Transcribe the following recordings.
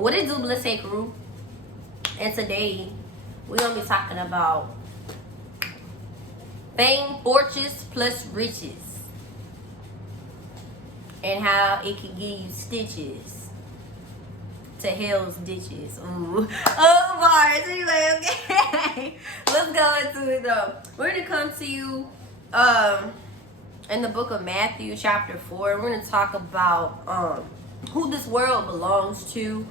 What is do, Blessed Crew? And today we're gonna be talking about fame, fortunes plus riches, and how it can give you stitches to hell's ditches. Ooh. Oh Mars, anyway, okay. Let's go into it though. We're gonna come to you in the book of Matthew chapter 4. We're gonna talk about who this world belongs to,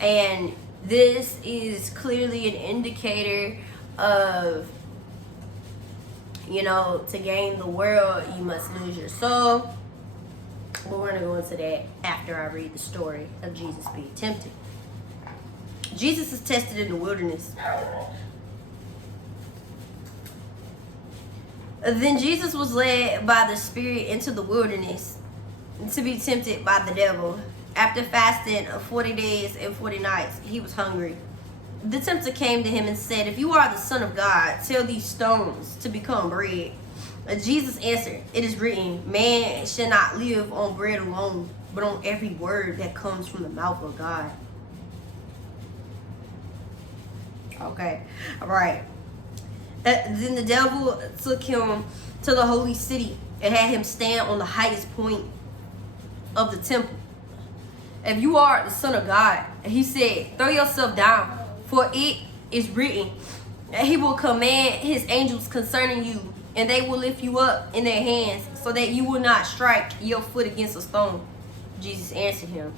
and this is clearly an indicator of, you know, to gain the world you must lose your soul. But we're gonna go into that after I read the story of Jesus being tempted. Jesus is tested in the wilderness. Then Jesus was led by the Spirit into the wilderness to be tempted by the devil. After fasting 40 days and 40 nights, he was hungry. The tempter came to him and said, "If you are the Son of God, tell these stones to become bread." Jesus answered, "It is written, man shall not live on bread alone, but on every word that comes from the mouth of God." Okay, all right. Then the devil took him to the holy city and had him stand on the highest point of the temple. "If you are the Son of God," he said, "throw yourself down, for it is written, that he will command his angels concerning you, and they will lift you up in their hands, so that you will not strike your foot against a stone." Jesus answered him,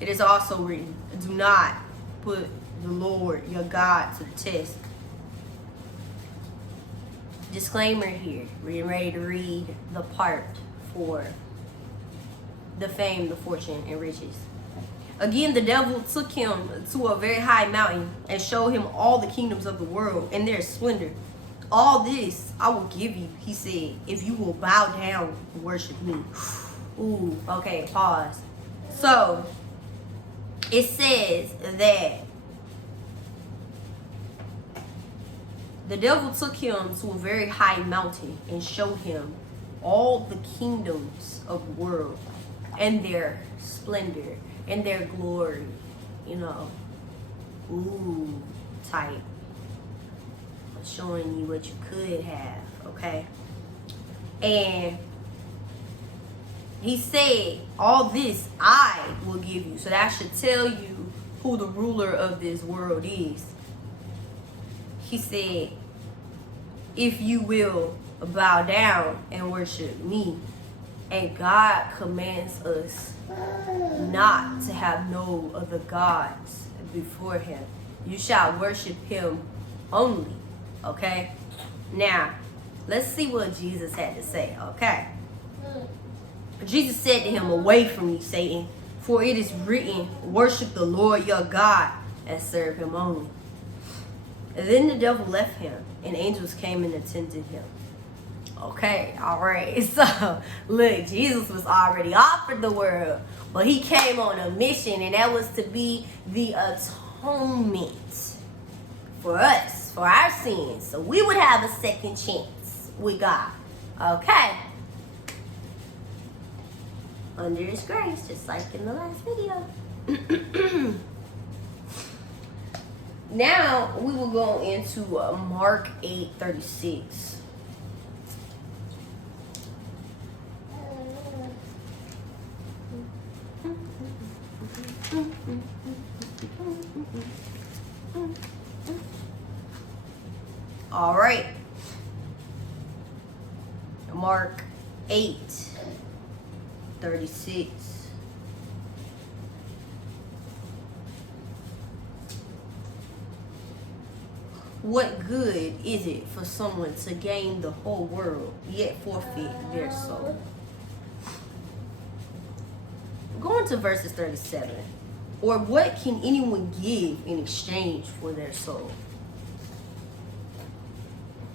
"It is also written, do not put the Lord your God to the test." Disclaimer here. We're getting ready to read the part for the fame, the fortune, and riches. "Again, the devil took him to a very high mountain and showed him all the kingdoms of the world and their splendor. "All this I will give you," he said, "if you will bow down and worship me." Ooh, okay, pause. So, it says that the devil took him to a very high mountain and showed him all the kingdoms of the world and their splendor and their glory, you know, ooh, type, showing you what you could have, okay? And he said, "All this I will give you." So that should tell you who the ruler of this world is. He said, "If you will bow down and worship me." And God commands us not to have no other gods before him. You shall worship him only. Okay? Now, let's see what Jesus had to say. Okay? Jesus said to him, "Away from me, Satan, for it is written, worship the Lord your God and serve him only." And then the devil left him, and angels came and attended him. Okay, all right. So, look, Jesus was already offered the world, but he came on a mission, and that was to be the atonement for us, for our sins, so we would have a second chance with God. Okay? Under his grace, just like in the last video. Now, we will go into Mark 8:36. All right. Mark 8:36. "What good is it for someone to gain the whole world, yet forfeit their soul?" Going to verses 37. "Or what can anyone give in exchange for their soul?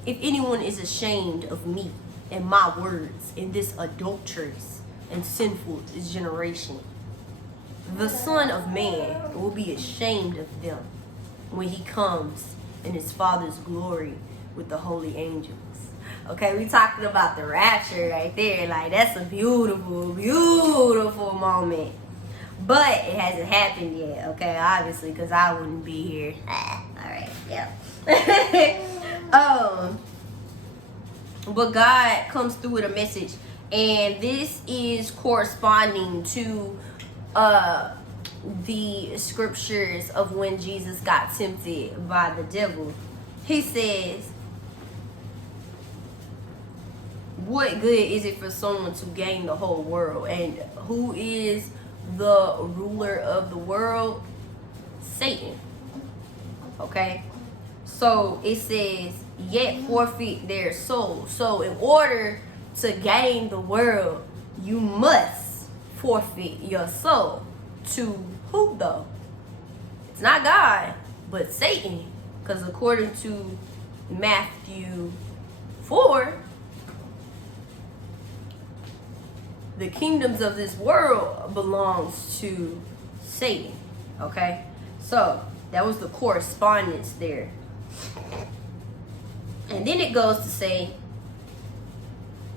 If anyone is ashamed of me and my words in this adulterous and sinful generation, the Son of Man will be ashamed of them when he comes in his Father's glory with the holy angels." Okay, we talking about the rapture right there. Like, that's a beautiful, beautiful moment. But it hasn't happened yet, okay? Obviously, because I wouldn't be here. All right, yeah. But God comes through with a message, and this is corresponding to the scriptures of when Jesus got tempted by the devil. He says, what good is it for someone to gain the whole world? And who is the ruler of the world? Satan. Okay? So it says, yet forfeit their soul. So in order to gain the world, you must forfeit your soul. To who though? It's not God, but Satan. Because according to Matthew 4, the kingdoms of this world belongs to Satan. Okay? So that was the correspondence there. And then it goes to say,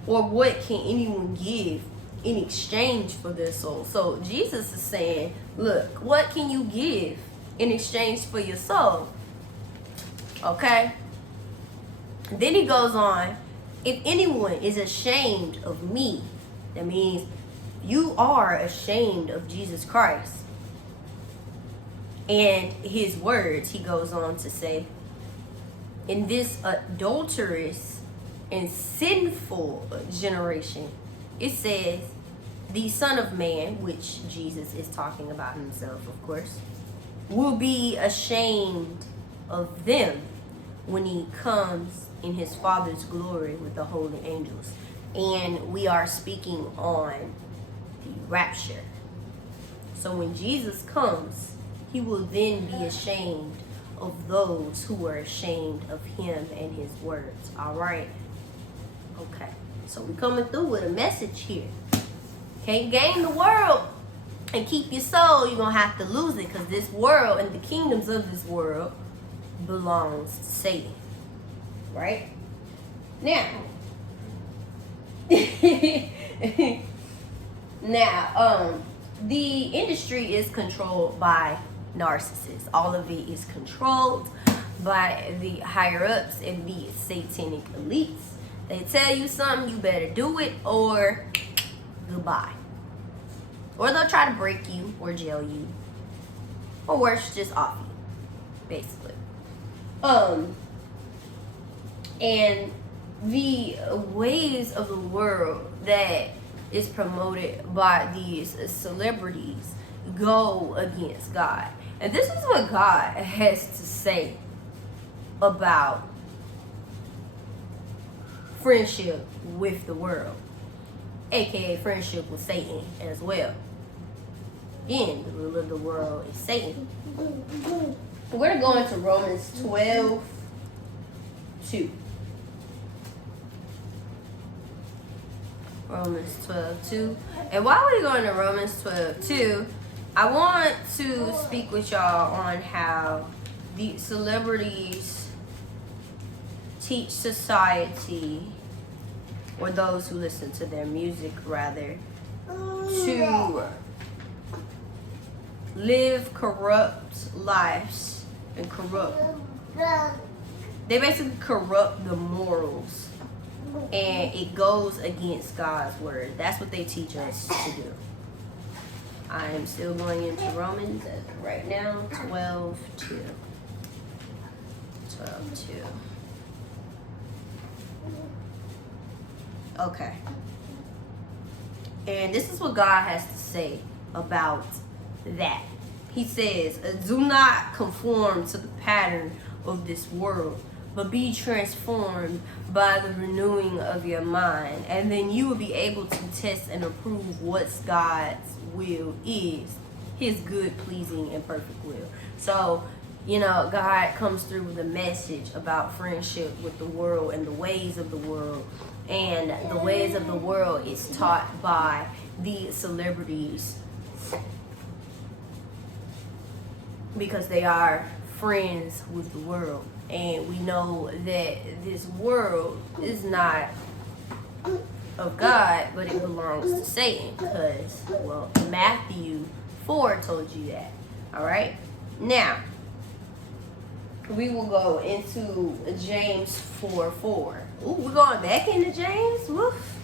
or what can anyone give in exchange for their soul? So Jesus is saying, look, what can you give in exchange for your soul? Okay? Then he goes on, if anyone is ashamed of me, that means you are ashamed of Jesus Christ and his words. He goes on to say, in this adulterous and sinful generation, it says, the Son of Man, which Jesus is talking about himself, of course, will be ashamed of them when he comes in his Father's glory with the holy angels. And we are speaking on the rapture. So when Jesus comes, he will then be ashamed of those who are ashamed of him and his words. All right? Okay. So we're coming through with a message here. Can't gain the world and keep your soul. You're going to have to lose it, because this world and the kingdoms of this world belongs to Satan. Right? Now, the industry is controlled by narcissists. All of it is controlled by the higher ups and the satanic elites. They tell you something, you better do it, or goodbye. Or they'll try to break you or jail you, or worse, just off you, basically. And the ways of the world that is promoted by these celebrities go against God. And this is what God has to say about friendship with the world, aka friendship with Satan as well. Again, the ruler of the world is Satan. We're going to go into Romans 12:2. Romans 12:2. And while we're going to Romans 12:2, I want to speak with y'all on how the celebrities teach society, or those who listen to their music rather, to live corrupt lives and they basically corrupt the morals, and it goes against God's word. That's what they teach us to do. I am still going into Romans right now, 12:2. 12:2. Okay. And this is what God has to say about that. He says, do not conform to the pattern of this world, but be transformed by the renewing of your mind. And then you will be able to test and approve what God's will is, his good, pleasing, and perfect will. So, you know, God comes through with a message about friendship with the world and the ways of the world. And the ways of the world is taught by the celebrities, because they are friends with the world. And we know that this world is not of God, but it belongs to Satan. Because, well, Matthew 4 told you that. All right. Now, we will go into James 4:4. Ooh, we're going back into James. Woof.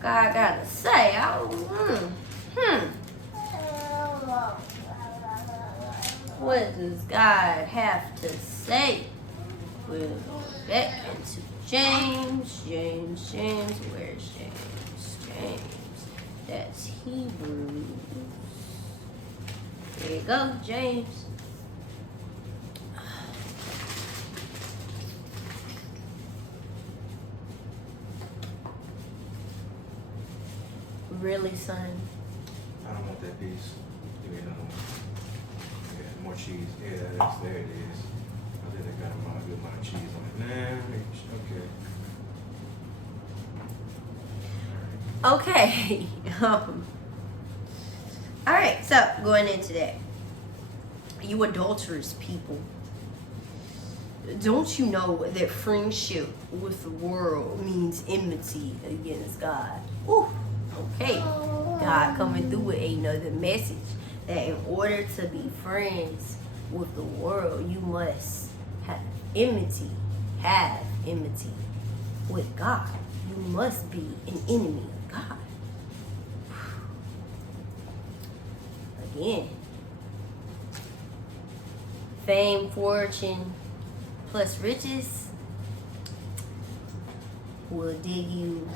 God gotta say, what does God have to say? We'll go back into James. Where's James? That's Hebrews. There you go, James. Really, son? I don't want that piece. Give me another one. Yeah, more cheese. Yeah, there it is. I think they got a good amount of cheese on it. Nah, Okay. All right, so going into that. You adulterous people. Don't you know that friendship with the world means enmity against God? Ooh. Okay, God coming through with another message that in order to be friends with the world, you must have enmity with God. You must be an enemy of God. Again, fame, fortune, plus riches will dig you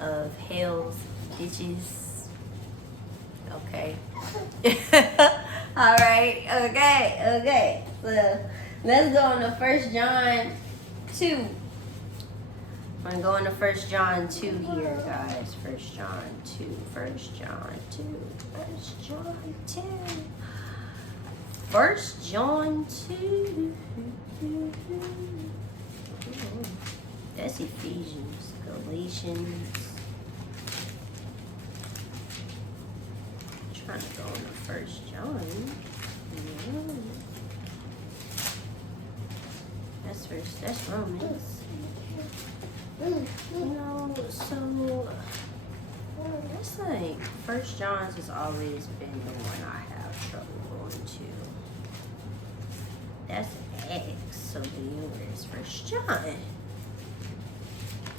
of hell's ditches. Okay. All right. Okay. So let's go on to 1 John 2. I'm gonna go into 1 John 2 here, guys. 1 John 2. 1 John 2. 1 John 2. That's Ephesians, Galatians. Trying to go into 1 John. Yeah. That's Romans. No, so that's like 1 John's has always been the one I have trouble going to. That's Acts, so then where's 1 John?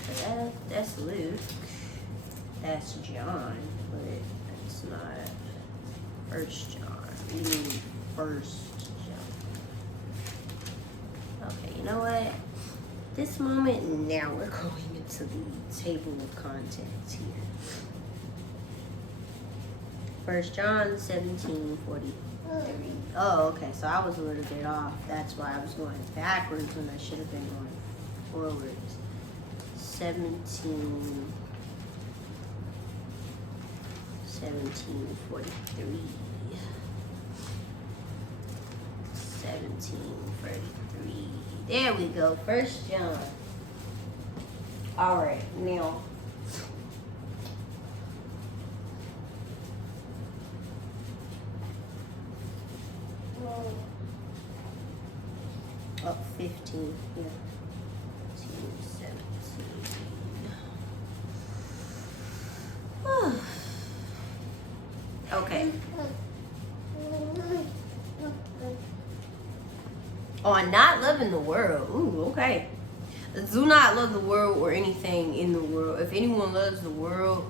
So that's Luke. That's John, but that's not 1 John. We need 1 John. Okay, you know what? This moment, now we're going into the table of contents here. 1 John 17:43. Oh, okay, so I was a little bit off. That's why I was going backwards when I should have been going forwards. 17:43. 17:43. There we go. 1 John. All right, now. Up 15. Yeah. 17. Okay. On not loving the world. Ooh, okay. Do not love the world or anything in the world. If anyone loves the world,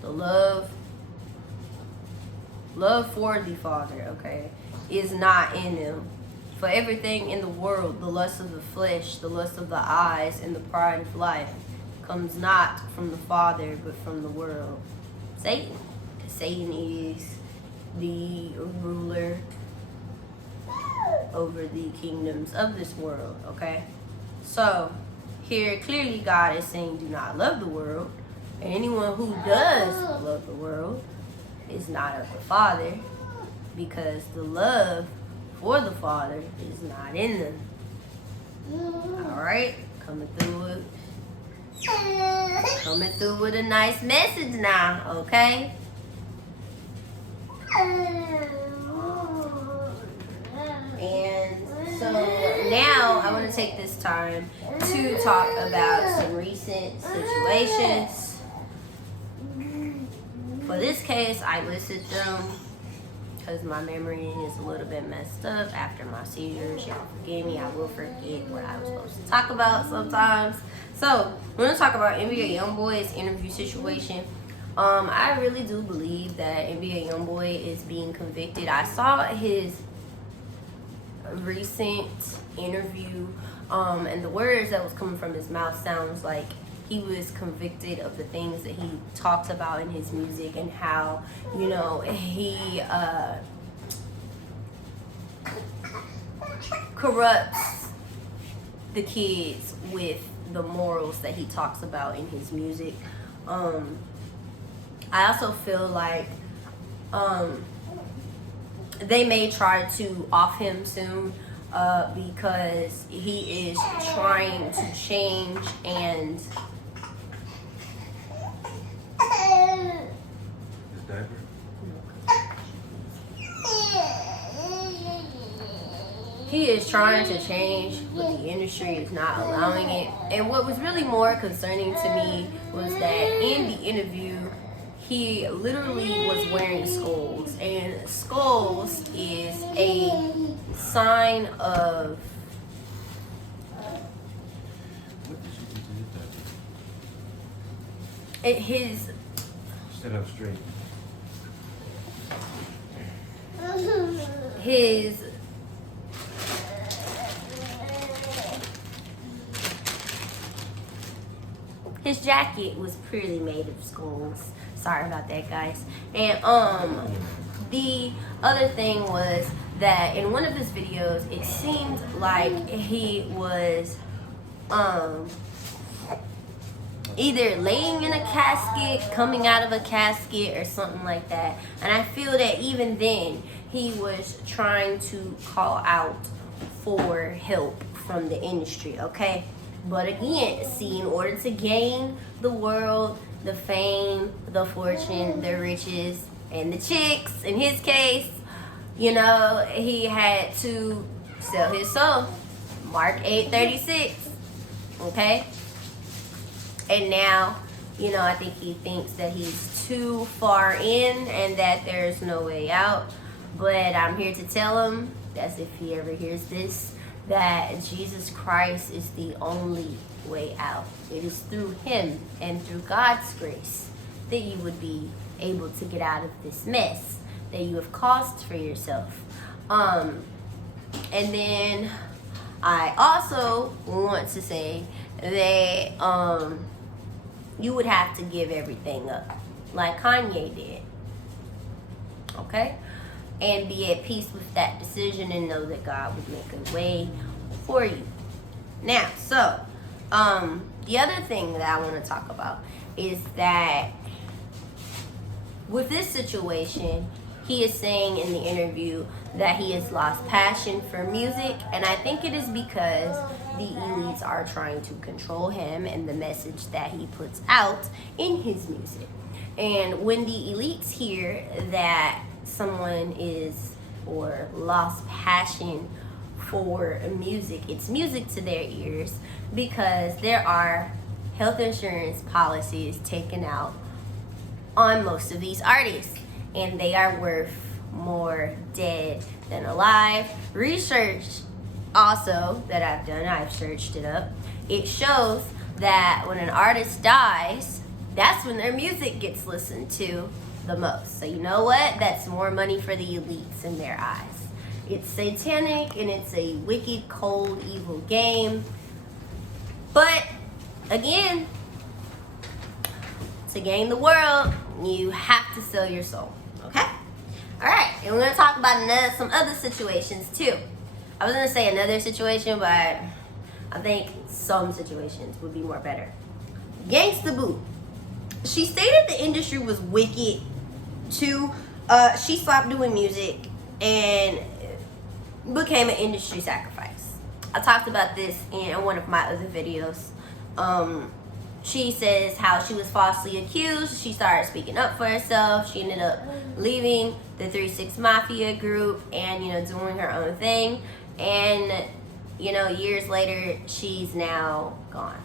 the love for the Father, okay, is not in them. For everything in the world, the lust of the flesh, the lust of the eyes, and the pride of life, comes not from the Father, but from the world. Satan. Satan is the ruler over the kingdoms of this world, okay? So, here clearly God is saying do not love the world. And anyone who does love the world is not of the Father, because the love for the Father is not in them. Alright? Coming through with a nice message now, okay? And so now I want to take this time to talk about some recent situations for for this case, I listed them because my memory is a little bit messed up after my seizures. Y'all forgive me, I will forget what I was supposed to talk about sometimes. So, we're going to talk about NBA YoungBoy's interview situation. I really do believe that NBA YoungBoy is being convicted. I saw his recent interview, and the words that was coming from his mouth sounds like he was convicted of the things that he talks about in his music, and how, you know, he corrupts the kids with the morals that he talks about in his music. I also feel like they may try to off him soon because he is trying to change and This diaper? he is trying to change, but the industry is not allowing it. And what was really more concerning to me was that in the interview, he literally was wearing skulls, and skulls is a sign of his Sit up straight. his jacket was purely made of skulls. Sorry about that, guys. And the other thing was that in one of his videos, it seemed like he was either laying in a casket, coming out of a casket, or something like that. And I feel that even then, he was trying to call out for help from the industry, okay? But again, see, in order to gain the world, the fame, the fortune, the riches, and the chicks, in his case, you know, he had to sell his soul. Mark 8:36, okay? And now, you know, I think he thinks that he's too far in and that there's no way out. But I'm here to tell him, as if he ever hears this, that Jesus Christ is the only way out. It is through him and through God's grace that you would be able to get out of this mess that you have caused for yourself. And then I also want to say that you would have to give everything up, like Kanye did, okay? And be at peace with that decision and know that God would make a way for you. Now, so, the other thing that I want to talk about is that with this situation, he is saying in the interview that he has lost passion for music, and I think it is because the elites are trying to control him and the message that he puts out in his music. And when the elites hear that someone is or lost passion for music, it's music to their ears, because there are health insurance policies taken out on most of these artists, and they are worth more dead than alive. Research also that I've done, I've searched it up, it shows that when an artist dies, that's when their music gets listened to the most. So you know what? That's more money for the elites in their eyes. It's satanic and it's a wicked, cold, evil game. But again, to gain the world, you have to sell your soul. Okay? Alright, and we're gonna talk about some other situations too. I was gonna say another situation, but I think some situations would be more better. Gangsta Boo. She stated the industry was wicked too. She stopped doing music and became an industry sacrifice. I talked about this in one of my other videos. She says how she was falsely accused. She started speaking up for herself. She ended up leaving the 3 6 Mafia group and, you know, doing her own thing. And, you know, years later, she's now gone.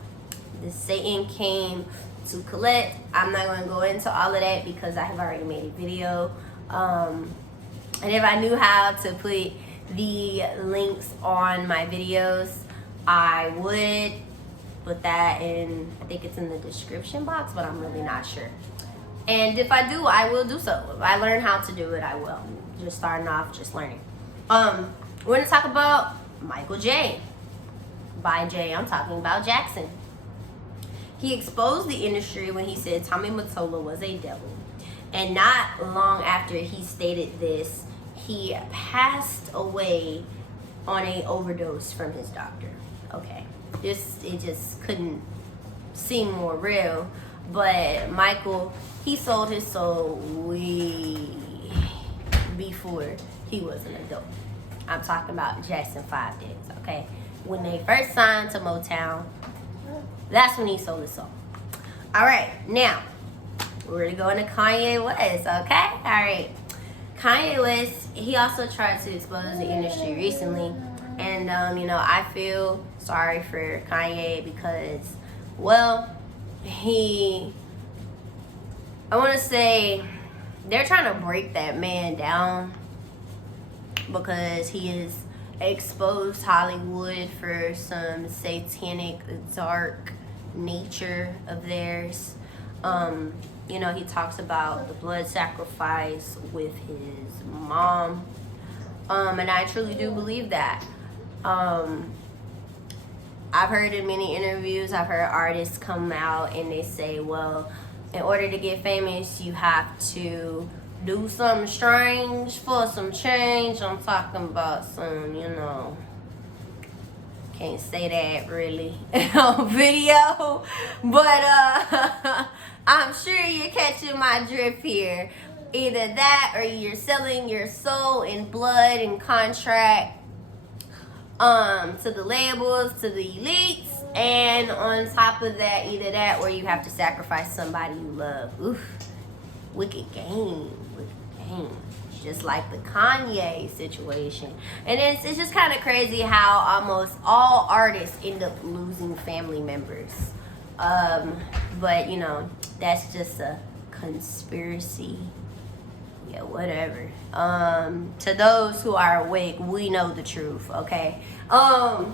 The Satan came to collect. I'm not going to go into all of that because I have already made a video. And if I knew how to put the links on my videos, I would put that in. I think it's in the description box, but I'm really not sure. And if I do, I will do so. If I learn how to do it, I will. Just starting off, just learning. We're going to talk about Michael J. By J, I'm talking about Jackson. He exposed the industry when he said Tommy Mottola was a devil. And not long after he stated this, he passed away on an overdose from his doctor. Okay, it just couldn't seem more real. But Michael, he sold his soul way before he was an adult. I'm talking about Jackson 5 Days, okay? When they first signed to Motown, that's when he sold his soul. All right, now, we're going to go into Kanye West, okay? All right. Kanye West, he also tried to expose the industry recently. And, I feel sorry for Kanye because, well, I want to say they're trying to break that man down because he has exposed Hollywood for some satanic, dark nature of theirs. He talks about the blood sacrifice with his mom. And I truly do believe that. I've heard in many interviews, I've heard artists come out and they say, well, in order to get famous, you have to do something strange for some change. I'm talking about some, can't say that really on video, but I'm sure you're catching my drift here. Either that or you're selling your soul in blood and contract to the labels, to the elites, and on top of that, either that or you have to sacrifice somebody you love. Oof, wicked game. Just like the Kanye situation. And it's just kind of crazy how almost all artists end up losing family members. But that's just a conspiracy. Yeah, whatever. To those who are awake, we know the truth, okay? But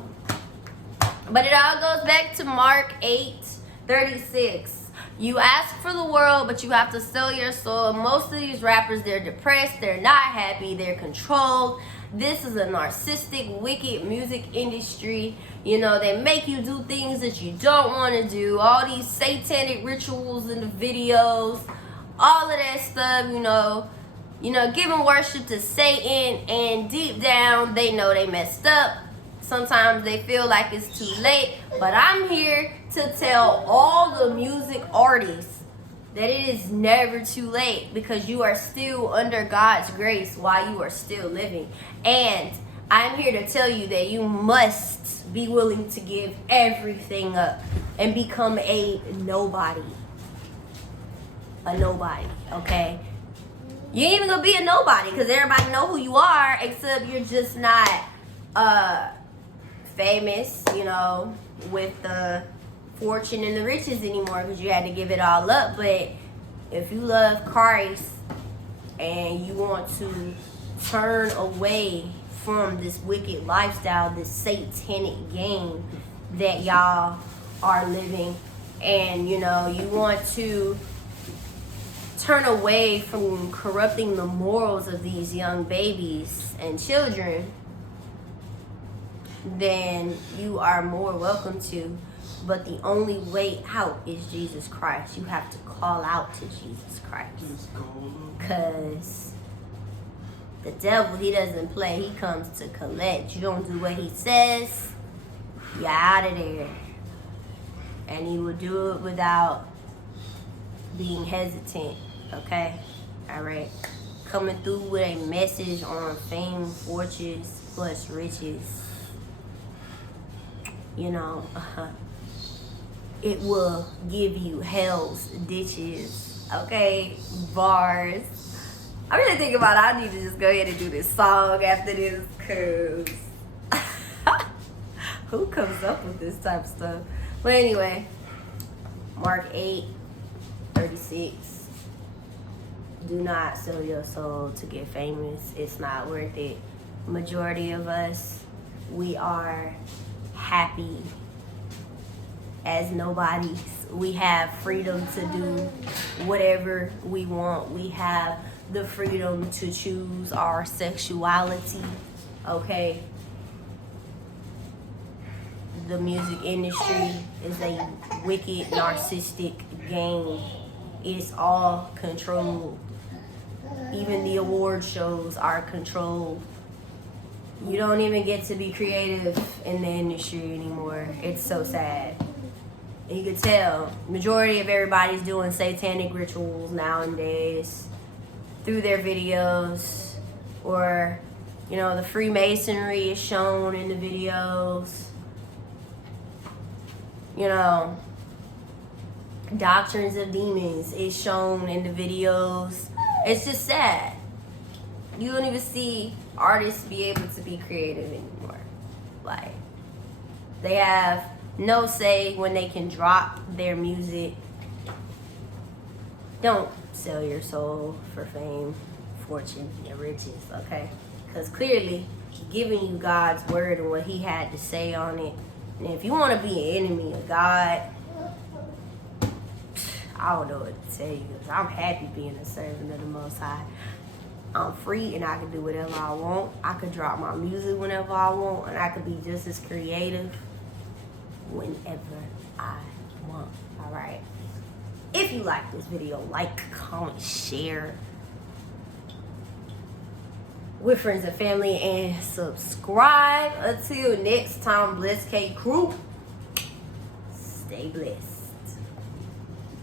it all goes back to Mark 8:36. You ask for the world, but you have to sell your soul. Most of these rappers, they're depressed, they're not happy, they're controlled. This is a narcissistic, wicked music industry. They make you do things that you don't want to do. All these satanic rituals in the videos, all of that stuff, giving worship to Satan, and deep down, they know they messed up. Sometimes they feel like it's too late, but I'm here to tell all the music artists that it is never too late because you are still under God's grace while you are still living. And I'm here to tell you that you must be willing to give everything up and become a nobody. A nobody, okay? You ain't even gonna be a nobody because everybody know who you are, except you're just not famous, with the fortune and the riches anymore because you had to give it all up. But if you love Christ and you want to turn away from this wicked lifestyle, this satanic game that y'all are living, and you want to turn away from corrupting the morals of these young babies and children, then you are more welcome to. But the only way out is Jesus Christ. You have to call out to Jesus Christ. Because the devil, he doesn't play. He comes to collect. You don't do what he says, you're out of there. And he will do it without being hesitant. Okay? Alright. Coming through with a message on fame, fortunes, plus riches. It will give you hell's ditches. Okay? Bars. I'm really thinking about I need to just go ahead and do this song after this, cause who comes up with this type of stuff? But anyway, Mark 8, 36. Do not sell your soul to get famous. It's not worth it. Majority of us, we are happy as nobodies. We have freedom to do whatever we want. We have the freedom to choose our sexuality, okay? The music industry is a wicked, narcissistic game. It's all controlled. Even the award shows are controlled. You don't even get to be creative in the industry anymore. It's so sad. And you can tell, majority of everybody's doing satanic rituals nowadays through their videos, or, you know, the Freemasonry is shown in the videos. You know, doctrines of demons is shown in the videos. It's just sad. You don't even see artists be able to be creative anymore. Like, they have no say when they can drop their music. Don't sell your soul for fame, fortune, and riches, okay? Because clearly, giving you God's word and what he had to say on it. And if you want to be an enemy of God, I don't know what to tell you. I'm happy being a servant of the Most High. I'm free and I can do whatever I want. I could drop my music whenever I want, and I could be just as creative whenever I want. All right. If you like this video, like, comment, share with friends and family, and subscribe. Until next time, Blessed K Crew, stay blessed.